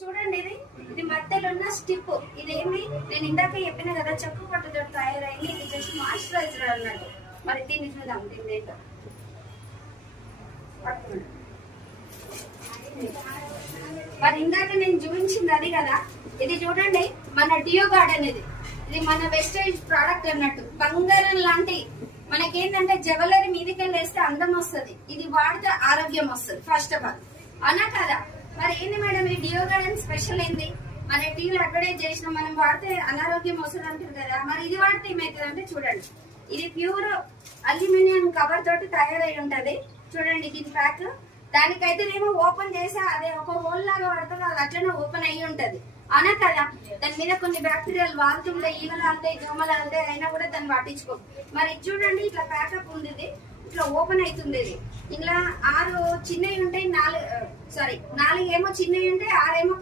చూడండి, ఇది మధ్యలో ఉన్న స్టిప్. ఇదేమి నేను ఇందాక చెప్పిన కదా, చెక్కు పట్టుతో తయారైంది. ఇది జస్ట్ మాయిశ్చరైజర్ అన్నట్టు. మరి దీన్ని చూద్దాం, దీన్ని ఏంటో పట్టుకోండి. మరి ఇందాక నేను చూపించింది అది కదా, ఇది చూడండి మన డియో గార్డెన్. ఇది మన వెస్టేజ్ ప్రోడక్ట్ అన్నట్టు. బంగారం లాంటి మనకేంటంటే జ్యువెలరీ మీదకి వేస్తే అందం వస్తుంది, ఇది వాడితే ఆరోగ్యం వస్తుంది. ఫస్ట్ ఆఫ్ ఆల్ అనా కదా. మరి ఏంది మేడం ఈ డియో గార్డెన్ స్పెషల్ ఏంది? మన టీవీలో అడ్వర్టైజ్ చేసిన మనం వాడితే అనారోగ్యం వస్తుంది అంటారు కదా, మరి ఇది వాడితే ఏమవుతుంది అంటే చూడండి, ఇది ప్యూర్ అల్యూమినియం కవర్ తోటి తయారై ఉంటది. చూడండి దీని ప్యాక్. దానికైతే నేను ఓపెన్ చేసా, అదే ఒక హోల్ లాగా పడుతుంది, అది అట్లనే ఓపెన్ అయ్యి ఉంటది అనా కదా. దాని మీద కొన్ని బ్యాక్టీరియాలు వాళ్తుంటాయి, ఈగలు అంటాయి, దోమలు అంటాయి, అయినా కూడా దాన్ని పట్టించుకో. మరి చూడండి ఇట్లా ప్యాకప్ ఉంది, ఇట్లా ఓపెన్ అవుతుంది. ఇది ఇలా 6 చిన్నవి ఉంటాయి, 4 ఏమో చిన్నవి ఉంటాయి, 6 ఏమో